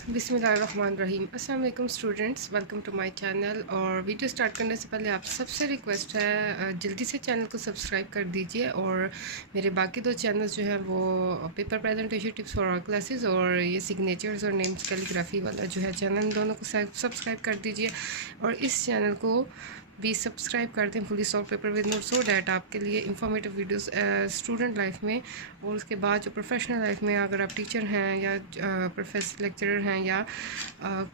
बिस्मिल्लाहिर्रहमानिर्रहीम। अस्सलाम वालेकुम students, welcome to my channel. और वीडियो स्टार्ट करने से पहले आप सबसे रिक्वेस्ट है जल्दी से चैनल को सब्सक्राइब कर दीजिए। और मेरे बाकी दो चैनल्स जो हैं वो paper presentation tips for all classes और ये सिग्नेचर्स और नेम्स कैलीग्राफी वाला जो है चैनल, इन दोनों को सब्सक्राइब कर दीजिए। और इस चैनल को भी सब्सक्राइब कर दें, fully solve paper with notes, so that आपके लिए इंफॉर्मेटिव वीडियोस स्टूडेंट लाइफ में और उसके बाद जो प्रोफेशनल लाइफ में अगर आप टीचर हैं या प्रोफेसर लेक्चरर हैं या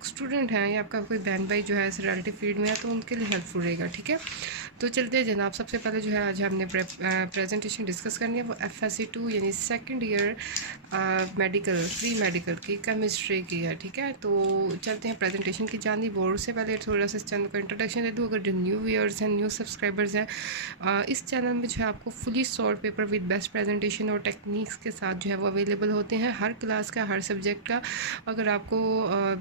स्टूडेंट हैं या आपका कोई बहन भाई जो है इस रिलेटिव फील्ड में है तो उनके लिए हेल्पफुल रहेगा। ठीक है, तो चलते हैं जनाब। सबसे पहले जो है आज हमने प्रेजेंटेशन डिस्कस करनी है वो FSC2 यानी second year medical pre medical की केमिस्ट्री की है। ठीक है, तो चलते हैं प्रेजेंटेशन की जानिब। और उससे पहले थोड़ा सा इस चैनल को इंट्रोडक्शन दे दूँ। अगर जो न्यू व्यूअर्स हैं, न्यू सब्सक्राइबर्स हैं, इस चैनल में जो है आपको fully solve paper with best presentation और टेक्निक्स के साथ जो है वो अवेलेबल होते हैं, हर क्लास का, हर सब्जेक्ट का। अगर आपको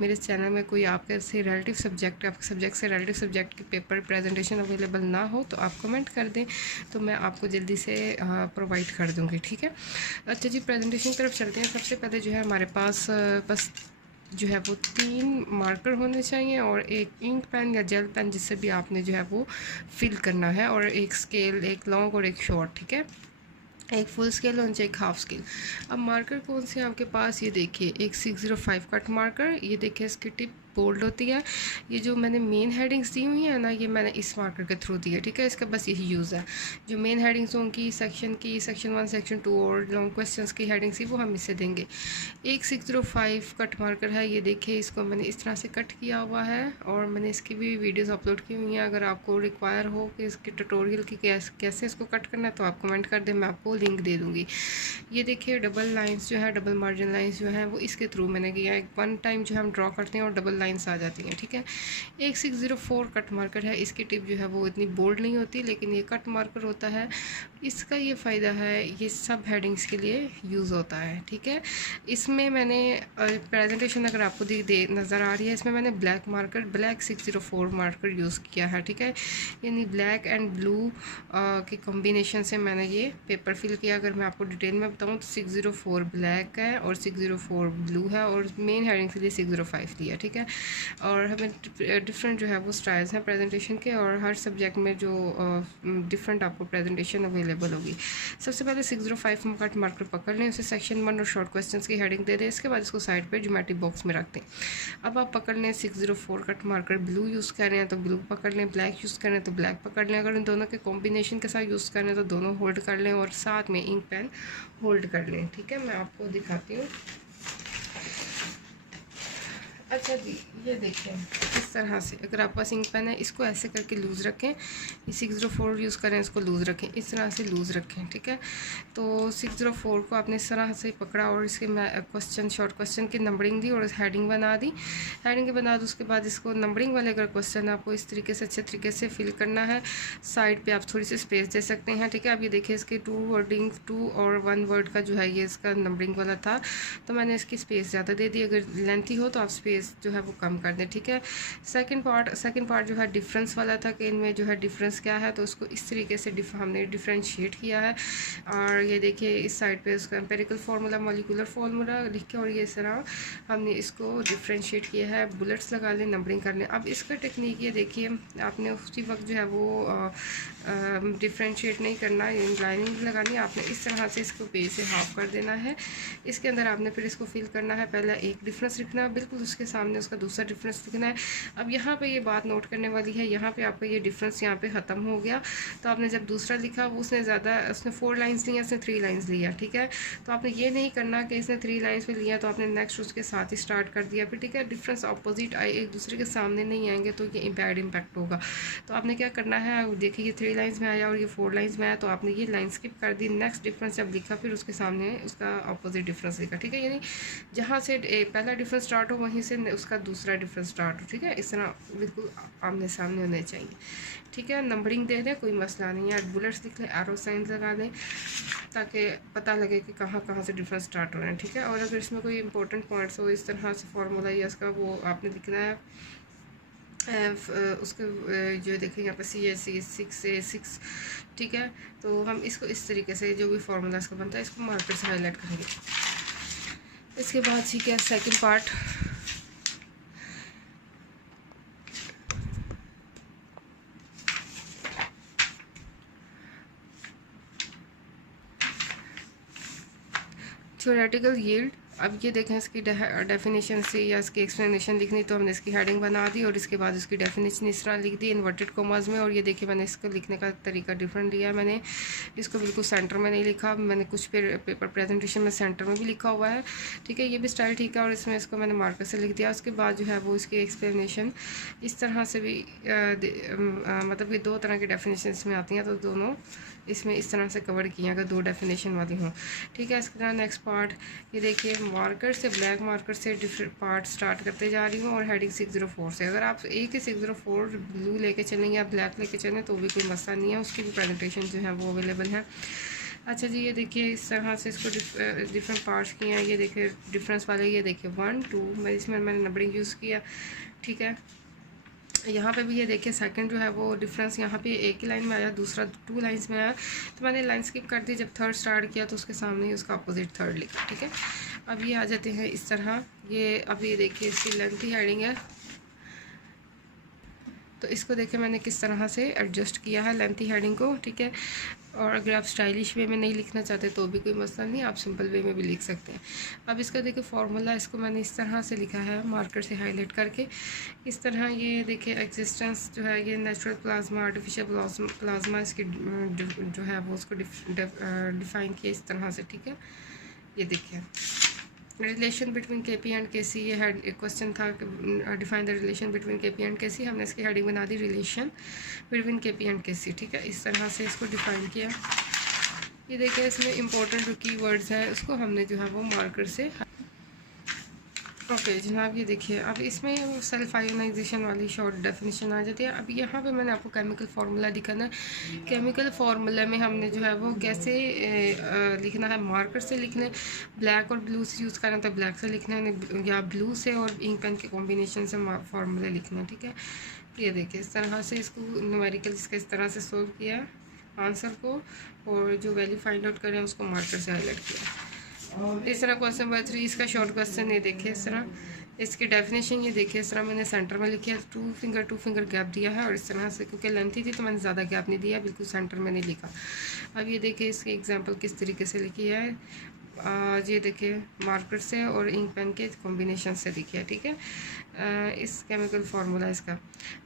मेरे चैनल में कोई आपके से रिलेटिव सब्जेक्ट, आपके सब्जेक्ट से रिलेटिव सब्जेक्ट के पेपर प्रेजेंटेशन अवेलेबल ना हो तो आप कमेंट कर दें, तो मैं आपको जल्दी से प्रोवाइड कर दूँगी। ठीक है, अच्छा जी, प्रेजेंटेशन की तरफ चलते हैं। सबसे पहले जो है हमारे पास बस जो है वो 3 मार्कर होने चाहिए और एक इंक पेन या जेल पेन जिससे भी आपने जो है वो फिल करना है, और एक स्केल, एक लॉन्ग और एक शॉर्ट। ठीक है, एक फुल स्केल और एक हाफ स्केल। अब मार्कर कौन से हैं आपके पास, ये देखिए, एक 605 कट मार्कर, ये देखिए इसकी टिप बोल्ड होती है। ये जो मैंने मेन हेडिंग्स दी हुई है ना, ये मैंने इस मार्कर के थ्रू दी है। ठीक है, इसका बस यही यूज़ है। जो मेन हेडिंग्स होंगी सेक्शन 1, सेक्शन 2 और लॉन्ग क्वेश्चंस की हेडिंग्स ही वो हम इसे देंगे। एक 605 कट मार्कर है, ये देखिए, इसको मैंने इस तरह से कट किया हुआ है और मैंने इसकी भी वीडियोस अपलोड की हुई हैं। अगर आपको रिक्वायर हो कि इसके ट्यूटोरियल की कैसे इसको कट करना है तो आप कमेंट कर दें, मैं आपको लिंक दे दूँगी। ये देखिए डबल लाइंस जो है, डबल मार्जिन लाइंस जो है वो इसके थ्रू मैंने किया है। वन टाइम जो हम ड्रॉ करते हैं और डबल लाइंस आ जाती हैं। ठीक है, एक 604 कट मार्कर है, इसकी टिप जो है वो इतनी बोल्ड नहीं होती, लेकिन ये कट मार्कर होता है। इसका ये फ़ायदा है, ये सब हेडिंग्स के लिए यूज़ होता है। ठीक है, इसमें मैंने प्रेजेंटेशन अगर आपको नज़र आ रही है, इसमें मैंने black marker, black 604 marker use किया है। ठीक है, यानी ब्लैक एंड ब्लू के कॉम्बिनेशन से मैंने ये पेपर फिल किया। अगर मैं आपको डिटेल में बताऊँ तो 604 ब्लैक है और 604 ब्लू है और मेन हेडिंग के लिए 605 लिया। ठीक है, और हमें डिफरेंट जो है वो स्टाइल्स हैं प्रेजेंटेशन के, और हर सब्जेक्ट में जो डिफरेंट आपको प्रेजेंटेशन अवेलेबल होगी। सबसे पहले 605 कट मार्कर पकड़ लें, उसे सेक्शन 1 और शॉर्ट क्वेश्चंस की हेडिंग दे दें। इसके बाद इसको साइड पे ज्योमेट्री बॉक्स में रख दें। अब आप पकड़ लें 604 कट मार्कर, ब्लू यूज़ कर रहे हैं तो ब्लू पकड़ लें, ब्लैक यूज़ कर रहे हैं तो ब्लैक पकड़ लें। अगर इन दोनों के कॉम्बिनेशन के साथ यूज़ कर रहे हैं तो दोनों होल्ड कर लें और साथ में इंक पेन होल्ड कर लें। ठीक है, मैं आपको दिखाती हूँ। अच्छा जी, ये देखें इस तरह से, अगर आपके पास इंक पेन है इसको ऐसे करके लूज़ रखें। ये 604 यूज़ करें, इसको लूज़ रखें, इस तरह से लूज़ रखें। ठीक है, तो 604 को आपने इस तरह से पकड़ा और इसके क्वेश्चन, शॉर्ट क्वेश्चन की नंबरिंग दी और हेडिंग बना दी। हेडिंग के बना दो, उसके बाद इसको नंबरिंग वाले अगर क्वेश्चन आपको इस तरीके से अच्छे तरीके से फिल करना है, साइड पर आप थोड़ी सी स्पेस दे सकते हैं। ठीक है, अब ये देखिए इसके 2 और 1 वर्ड का जो है ये इसका नंबरिंग वाला था, तो मैंने इसकी स्पेस ज़्यादा दे दी। अगर लेंथी हो तो आप स्पेस जो है वो कम कर दें। ठीक है, सेकंड पार्ट जो है डिफरेंस वाला था कि इनमें जो है डिफरेंस क्या है, तो उसको इस तरीके से हमने डिफ्रेंशिएट किया है। और ये देखिए इस साइड पे उसका एम्पेरिकल फार्मूला, मॉलिक्यूलर फार्मूला लिख के, और ये इस तरह हमने इसको डिफ्रेंशिएट किया है। बुलेट्स लगा लें, नंबरिंग कर लें। अब इसका टेक्निक ये देखिए, आपने उसी वक्त जो है वो डिफ्रेंशिएट नहीं करना, लाइनिंग लगानी, आपने इस तरह से इसको पेज से हाफ कर देना है। इसके अंदर आपने फिर इसको फिल करना है। पहले एक डिफरेंस लिखना है, बिल्कुल उसके सामने उसका दूसरा डिफरेंस लिखना है। अब यहाँ पे ये बात नोट करने वाली है, यहाँ पे आपका ये डिफरेंस यहाँ पे ख़त्म हो गया, तो आपने जब दूसरा लिखा वो उसने 4 लाइन्स लिया, इसने 3 लाइन्स लिया। ठीक है, तो आपने ये नहीं करना कि इसने 3 लाइन्स में लिया तो आपने नेक्स्ट उसके साथ ही स्टार्ट कर दिया। फिर ठीक है, डिफरेंस अपोजिट आए, एक दूसरे के सामने नहीं आएंगे तो ये बैड इम्पैक्ट होगा। तो आपने क्या करना है, देखिए ये 3 लाइन्स में आया और ये 4 लाइन्स में आया, तो आपने ये लाइन स्किप कर दी। नेक्स्ट डिफरेंस जब लिखा फिर उसके सामने उसका अपोजिट डिफरेंस लिखा। ठीक है, यानी जहाँ से पहला डिफरेंस स्टार्ट हो वहीं से उसका दूसरा डिफरेंस स्टार्ट हो। ठीक है, इस तरह बिल्कुल आमने सामने होने चाहिए। ठीक है, नंबरिंग दे दें, कोई मसला नहीं है। बुलेट्स लिख लें, एरो साइन लगा लें ताकि पता लगे कि कहाँ कहाँ से डिफरेंस स्टार्ट हो रहे हैं। ठीक है, और अगर इसमें कोई इंपॉर्टेंट पॉइंट्स हो, इस तरह से फार्मूला या इसका वो आपने लिखना है। उसके जो देखें यहाँ पर CA6 ठीक है, तो हम इसको इस तरीके से जो भी फार्मूला इसका बनता है इसको मार्कर से हाईलाइट करेंगे। इसके बाद ठीक है, सेकंड पार्ट थ्योरेटिकल यील्ड। अब ये देखें इसकी डेफिनेशन से या इसकी एक्सप्लेनेशन लिखनी, तो हमने इसकी हेडिंग बना दी और इसके बाद इसकी डेफिनेशन इस तरह लिख दी इन्वर्टेड कॉमास में। और ये देखिए मैंने इसको लिखने का तरीका डिफरेंट लिया है, मैंने इसको बिल्कुल सेंटर में नहीं लिखा, मैंने कुछ पेपर प्रेजेंटेशन में सेंटर में भी लिखा हुआ है, ठीक है, ये भी स्टाइल ठीक है। और इसमें इसको मैंने मार्कर से लिख दिया। उसके बाद जो है वो इसकी एक्सप्लेनेशन इस तरह से भी मतलब कि दो तरह की डेफिनेशन इसमें आती हैं, तो दोनों इसमें इस तरह से कवर किए अगर दो डेफिनेशन वाली हों, ठीक है। इसके बाद नेक्स्ट पार्ट ये देखिए, मार्कर से ब्लैक मार्कर से डिफरेंट पार्ट स्टार्ट करते जा रही हूँ और हेडिंग 604 से। अगर आप एक ही 604 ब्लू लेके चलेंगे या ब्लैक लेके चलें तो भी कोई मसला नहीं है, उसकी भी प्रेजेंटेशन जो है वो अवेलेबल है। अच्छा जी, ये देखिए इस तरह से इसको डिफरेंट पार्ट्स किए हैं। ये देखिए डिफरेंस वाले, ये देखिए 1 2 इसमें मैंने नंबरिंग यूज़ किया, ठीक है। यहाँ पे भी ये देखिए सेकंड जो है वो डिफरेंस यहाँ पे एक ही लाइन में आया, दूसरा 2 लाइंस में आया, तो मैंने लाइन स्किप कर दी। जब थर्ड स्टार्ट किया तो उसके सामने ही उसका अपोजिट थर्ड लिखा, ठीक है। अब ये आ जाते हैं इस तरह, ये अब ये देखिए इसकी लेंथी हेडिंग है, तो इसको देखिए मैंने किस तरह से एडजस्ट किया है लेंथी हेडिंग को, ठीक है। और अगर आप स्टाइलिश वे में नहीं लिखना चाहते तो भी कोई मसला नहीं, आप सिंपल वे में भी लिख सकते हैं। अब इसका देखिए फार्मूला, इसको मैंने इस तरह से लिखा है मार्कर से हाईलाइट करके इस तरह। ये देखिए एग्जिस्टेंस जो है ये नेचुरल प्लाज्मा, आर्टिफिशियल प्लाज्मा, इसकी जो है वो उसको डिफाइन किया इस तरह से, ठीक है। ये देखिए relation between KP and KC, ये हेड एक क्वेश्चन था define the relation between KP and KC, हमने इसकी हेडिंग बना दी relation between KP and KC, ठीक है। इस तरह से इसको डिफाइन किया। ये देखिए इसमें इंपॉर्टेंट जो की वर्ड्स है उसको हमने जो है वो मार्कर से, ओके जनाब। ये देखिए अब इसमें सेल्फ आयोनाइजेशन वाली शॉर्ट डेफिनेशन आ जाती है। अब यहाँ पे मैंने आपको केमिकल फार्मूला दिखाना है। केमिकल फार्मूला में हमने जो है वो कैसे लिखना है, मार्कर से लिखना है, ब्लैक और ब्लू से यूज़ करना तो ब्लैक से लिखना है, या ब्लू से और इंक पेन के कॉम्बिनेशन से फार्मूला लिखना है, ठीक है। ये देखिए इस तरह से इसको न्यूमेरिकल इसका इस तरह से सोल्व किया आंसर को, और जो वैल्यू फाइंड आउट करें उसको मार्कर से हाईलाइट किया। इस तरह क्वेश्चन नंबर 3 इसका शॉर्ट क्वेश्चन ये देखिए इस तरह, इसकी डेफिनेशन ये देखिए इस तरह मैंने सेंटर में लिखी है, 2 फिंगर गैप दिया है, और इस तरह से क्योंकि लेंथी थी तो मैंने ज़्यादा गैप नहीं दिया, बिल्कुल सेंटर में नहीं लिखा। अब ये देखिए इसकी एग्जांपल किस तरीके से लिखी है, ये देखिए मार्कर से और इंक पेन के कॉम्बिनेशन से लिखी है, ठीक है। इस केमिकल फार्मूला इसका।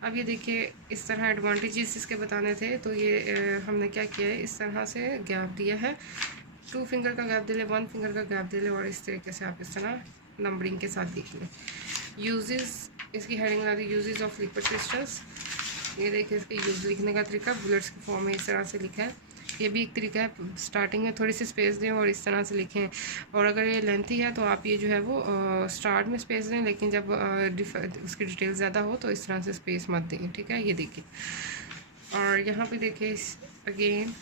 अब ये देखिए इस तरह एडवांटेजेस इसके बताने थे, तो ये हमने क्या किया है, इस तरह से गैप दिया है, 2 फिंगर का गैप दे ले, 1 फिंगर का गैप दे ले, और इस तरीके से आप इस तरह नंबरिंग के साथ लिख लें। यूजेस, इसकी हेडिंग बना the uses of liquid crystals. ये देखिए इसके यूज लिखने का तरीका बुलेट्स के फॉर्म में इस तरह से लिखा है, ये भी एक तरीका है। स्टार्टिंग में थोड़ी सी स्पेस दें और इस तरह से लिखें, और अगर ये लेंथी है तो आप ये जो है वो स्टार्ट में स्पेस दें, लेकिन जब उसकी डिटेल ज़्यादा हो तो इस तरह से स्पेस मत दें, ठीक है। ये देखिए, और यहाँ पे देखिए अगेन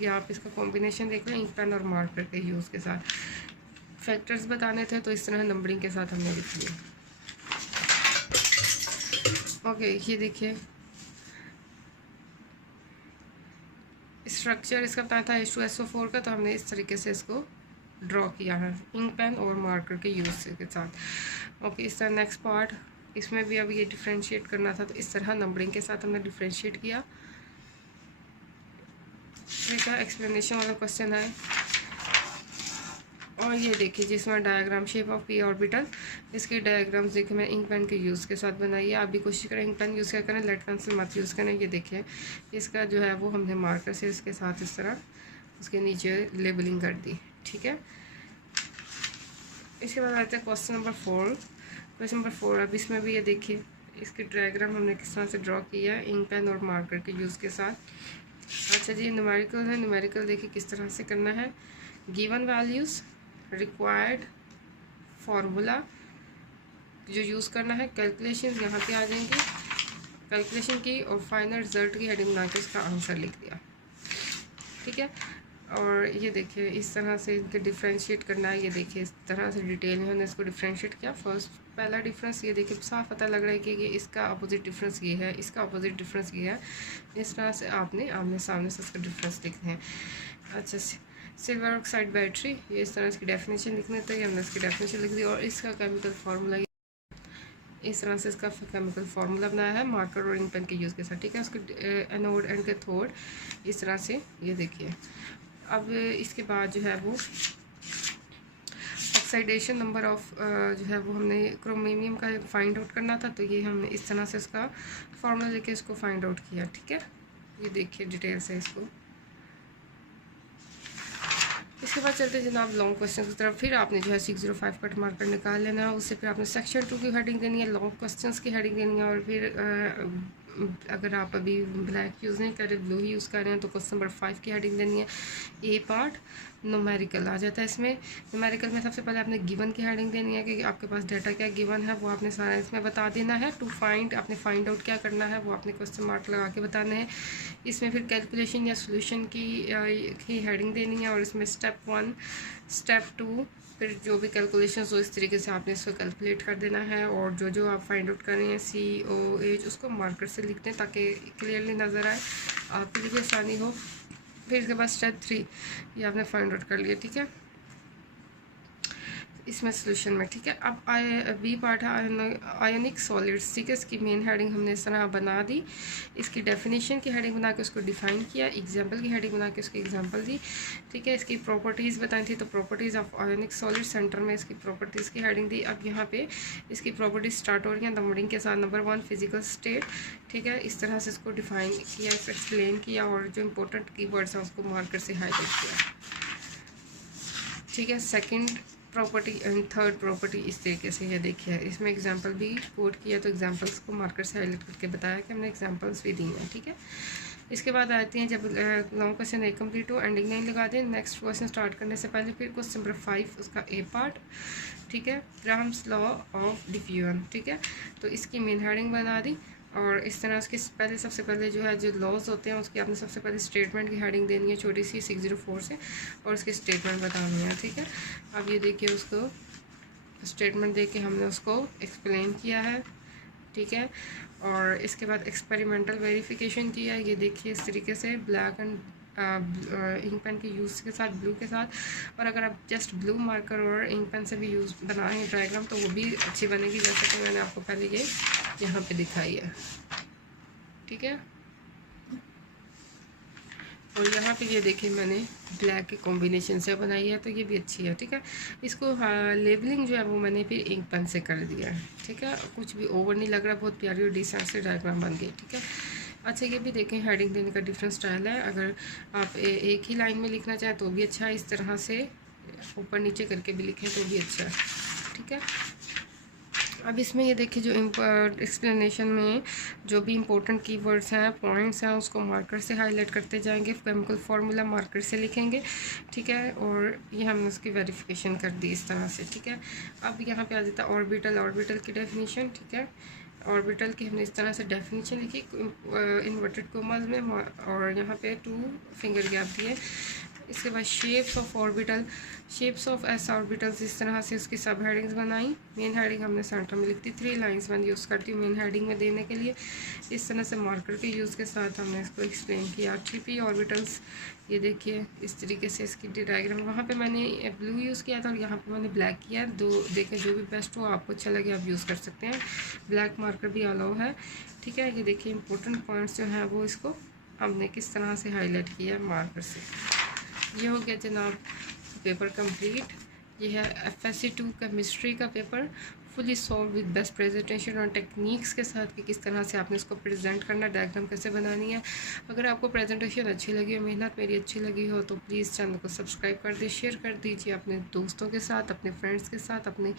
ये आप इसका कॉम्बिनेशन देख लें इंक पेन और मार्कर के यूज़ के साथ। फैक्टर्स बताने थे तो इस तरह नंबरिंग के साथ हमने लिख लिया। ओके ये देखिए स्ट्रक्चर इसका बताया था H2SO4 का, तो हमने इस तरीके से इसको ड्रॉ किया है इंक पेन और मार्कर के यूज़ के साथ। ओके इस तरह नेक्स्ट पार्ट, इसमें भी अब ये डिफ्रेंशिएट करना था, तो इस तरह नंबरिंग के साथ हमने डिफ्रेंशिएट किया। इसका एक्सप्लेनेशन वाला क्वेश्चन है, और ये देखिए जिसमें diagram shape of P orbital, इसके डायग्राम्स देखिए मैं इंक पेन के यूज़ के साथ बनाई है। आप भी कोशिश करें इंक पेन यूज़ क्या करें, लेड पेंसिल मत यूज़ करें। ये देखिए इसका जो है वो हमने मार्कर से इसके साथ इस तरह उसके नीचे लेबलिंग कर दी, ठीक है। इसके बाद आते हैं क्वेश्चन नंबर 4। क्वेश्चन नंबर 4 अब इसमें भी ये देखिए इसके डायग्राम हमने किस तरह से ड्रॉ किया है इंक पेन और मार्कर के यूज़ के साथ। अच्छा जी न्यूमेरिकल है, न्यूमेरिकल देखिए किस तरह से करना है, गिवन वैल्यूज़, रिक्वायर्ड फार्मूला जो यूज़ करना है, कैलकुलेशन यहाँ पे आ जाएंगी, कैलकुलेशन की और फाइनल रिजल्ट की हेडिंग बना के इसका आंसर लिख दिया, ठीक है। और ये देखिए इस तरह से इनके डिफ्रेंशिएट करना है। ये देखिए इस तरह से डिटेल में हमने इसको डिफ्रेंशिएट किया। फर्स्ट पहला डिफरेंस ये देखिए साफ पता लग रहा है कि ये इसका अपोजिट डिफरेंस ये है, इसका अपोजिट डिफरेंस ये है। इस तरह से आपने आमने सामने से इसका डिफरेंस लिखना है। अच्छा सिल्वर ऑक्साइड बैटरी, ये इस तरह इसकी डेफिनेशन लिखने तो हमने इसकी डेफिनेशन लिख दी, और इसका केमिकल फार्मूला इस तरह से इसका केमिकल फार्मूला बनाया है मार्कर और इंक पेन के यूज़ के साथ, ठीक है। उसके एनोड एंड कैथोड इस तरह से ये देखिए। अब इसके बाद जो है वो ऑक्सीडेशन नंबर ऑफ जो है वो हमने क्रोमियम का फाइंड आउट करना था, तो ये हमने इस तरह से इसका फार्मूला लेके इसको फाइंड आउट किया। ठीक है, ये देखिए डिटेल से इसको। इसके बाद चलते जनाब लॉन्ग क्वेश्चन की तरफ। फिर आपने जो है 605 कट मार्कर निकाल लेना है, उससे फिर आपने सेक्शन 2 की हेडिंग देनी है, लॉन्ग क्वेश्चंस की हेडिंग देनी है, और फिर अगर आप अभी ब्लैक यूज़ नहीं कर रहे, ब्लू ही यूज़ कर रहे हैं, तो क्वेश्चन नंबर 5 की हेडिंग देनी है। ए पार्ट न्यूमेरिकल आ जाता है इसमें। न्यूमेरिकल में सबसे पहले आपने गिवन की हेडिंग देनी है कि आपके पास डाटा क्या गिवन है वो आपने सारा इसमें बता देना है। टू फाइंड आपने फाइंड आउट क्या करना है वो आपने क्वेश्चन मार्क लगा के बताने हैं। इसमें फिर कैलकुलेशन या सोल्यूशन की हेडिंग देनी है, और इसमें स्टेप 1 स्टेप 2 फिर जो भी कैलकुलेशन हो इस तरीके से आपने इसको कैलकुलेट कर देना है, और जो जो आप फाइंड आउट कर रहे हैं COH उसको मार्कर से लिख दें ताकि क्लियरली नज़र आए, आपके लिए भी आसानी हो। फिर इसके बाद स्टेप 3 ये आपने फाइंड आउट कर लिया। ठीक है, इसमें सोल्यूशन में। ठीक है, अब बी पार्ट है आयोनिक सॉलिड्स। ठीक है, इसकी मेन हेडिंग हमने इस तरह बना दी, इसकी डेफिनेशन की हेडिंग बना के उसको डिफाइन किया, एग्जांपल की हेडिंग बना के उसकी एग्जांपल दी। ठीक है, इसकी प्रॉपर्टीज़ बताई थी, तो properties of ionic solid centre में इसकी प्रॉपर्टीज़ की हेडिंग दी। अब यहाँ पे इसकी प्रॉपर्टीज स्टार्ट हो रही हैं नंबरिंग के साथ। Number 1 physical state. ठीक है, इस तरह से इसको डिफाइन किया, इसको एक्सप्लेन किया, और जो इंपॉर्टेंट कीवर्ड्स हैं उसको मार्कर से हाईलाइट किया। ठीक है, second property and third property इस तरीके से ये देखिए, इसमें एग्जांपल भी कोड किया, तो एग्जांपल्स को मार्कर से हाईलाइट करके बताया कि हमने एग्जांपल्स भी दी हैं। ठीक है, इसके बाद आती हैं जब लॉन्ग क्वेश्चन ए कम्प्लीट हो एंडिंग लाइन लगा दें। नेक्स्ट क्वेश्चन स्टार्ट करने से पहले फिर क्वेश्चन नंबर 5 उसका ए पार्ट। ठीक है, ग्राम्स लॉ ऑफ डिफ्यूजन। ठीक है, तो इसकी मेन हेडिंग बना दी, और इस तरह उसके पहले सबसे पहले जो है जो लॉज होते हैं उसकी आपने सबसे पहले स्टेटमेंट की हेडिंग देनी है छोटी सी 604 से, और उसकी स्टेटमेंट बतानी है। ठीक है, अब ये देखिए उसको स्टेटमेंट दे के हमने उसको एक्सप्लेन किया है। ठीक है, और इसके बाद एक्सपेरिमेंटल वेरिफिकेशन किया है, ये देखिए इस तरीके से ब्लैक एंड इंक पेन के यूज़ के साथ, ब्लू के साथ। और अगर आप जस्ट ब्लू मार्कर और इंक पेन से भी यूज़ बनाएं डायग्राम तो वो भी अच्छी बनेगी, जैसे कि मैंने आपको पहले ये यहाँ पे दिखाई है। ठीक है, और यहाँ पे ये देखिए मैंने ब्लैक के कॉम्बिनेशन से बनाई है, तो ये भी अच्छी है। ठीक है, इसको लेबलिंग जो है वो मैंने फिर इंक पेन से कर दिया है। ठीक है, कुछ भी ओवर नहीं लग रहा, बहुत प्यारी और डिसेंट से डायग्राम बन गई। ठीक है, अच्छा ये भी देखें हेडिंग देने का डिफरेंट स्टाइल है। अगर आप एक ही लाइन में लिखना चाहें तो भी अच्छा है, इस तरह से ऊपर नीचे करके भी लिखें तो भी अच्छा है। ठीक है, अब इसमें ये देखिए जो एक्सप्लेनेशन में जो भी इम्पोर्टेंट कीवर्ड्स हैं, पॉइंट्स हैं, उसको मार्कर से हाईलाइट करते जाएंगे। केमिकल फार्मूला मार्कर से लिखेंगे। ठीक है, और ये हमने उसकी वेरिफिकेशन कर दी इस तरह से। ठीक है, अब यहाँ पे आ जाता है ऑर्बिटल। ऑर्बिटल की डेफिनेशन। ठीक है, ऑर्बिटल की हमने इस तरह से डेफिनेशन लिखी इन्वर्टेड कोमास में, और यहाँ पे 2 फिंगर गैप दिए। इसके बाद shapes of orbital, shapes of S orbitals, इस तरह से उसकी सब हेडिंग्स बनाई। मेन हेडिंग हमने सेंटर में लिखती, 3 लाइंस मैं यूज़ करती हूँ मेन हेडिंग में देने के लिए। इस तरह से मार्कर के यूज़ के साथ हमने इसको एक्सप्लेन किया। 3p ऑर्बिटल्स, ये देखिए इस तरीके से इसकी डायग्राम। वहाँ पे मैंने ब्लू यूज़ किया था और यहाँ पे मैंने ब्लैक किया। दो देखें, जो भी बेस्ट हो आपको अच्छा लगे आप यूज़ कर सकते हैं। ब्लैक मार्कर भी अलाउ है। ठीक है, ये देखिए इंपॉर्टेंट पॉइंट्स जो हैं वो इसको हमने किस तरह से हाईलाइट किया है मार्कर से। ये हो गया जनाब पेपर कंप्लीट। ये है FSC 2 केमिस्ट्री का paper, fully solve with best presentation और टेक्निक्स के साथ कि किस तरह से आपने इसको प्रेजेंट करना, डायग्राम कैसे बनानी है। अगर आपको प्रेजेंटेशन अच्छी लगी हो, मेहनत मेरी अच्छी लगी हो, तो प्लीज़ चैनल को सब्सक्राइब कर दीजिए, शेयर कर दीजिए अपने दोस्तों के साथ, अपने फ्रेंड्स के साथ, अपने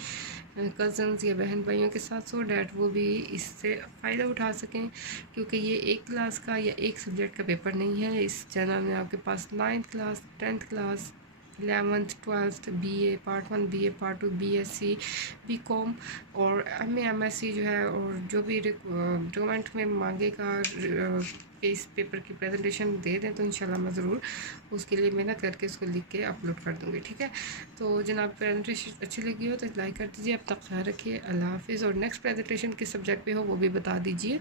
कज़न्स या बहन भाइयों के साथ, सो डैट वो भी इससे फ़ायदा उठा सकें। क्योंकि ये एक क्लास का या एक सब्जेक्ट का पेपर नहीं है। इस चैनल में आपके पास 9th class, 10th class, 11th 12th BA part 1, BA part 2, BSc, BCom और MA MSc जो है, और जो भी डॉक्यूमेंट में मांगेगा इस पेपर की प्रेजेंटेशन दे दें तो इंशाल्लाह मैं ज़रूर उसके लिए मेहनत करके उसको लिख के अपलोड कर दूँगी। ठीक है, तो जनाब प्रेजेंटेशन अच्छी लगी हो तो लाइक कर दीजिए। अब तक ख्याल रखिए, अल्लाह हाफिज़। और नेक्स्ट प्रेजेंटेशन किस सब्जेक्ट पे हो वो भी बता दीजिए।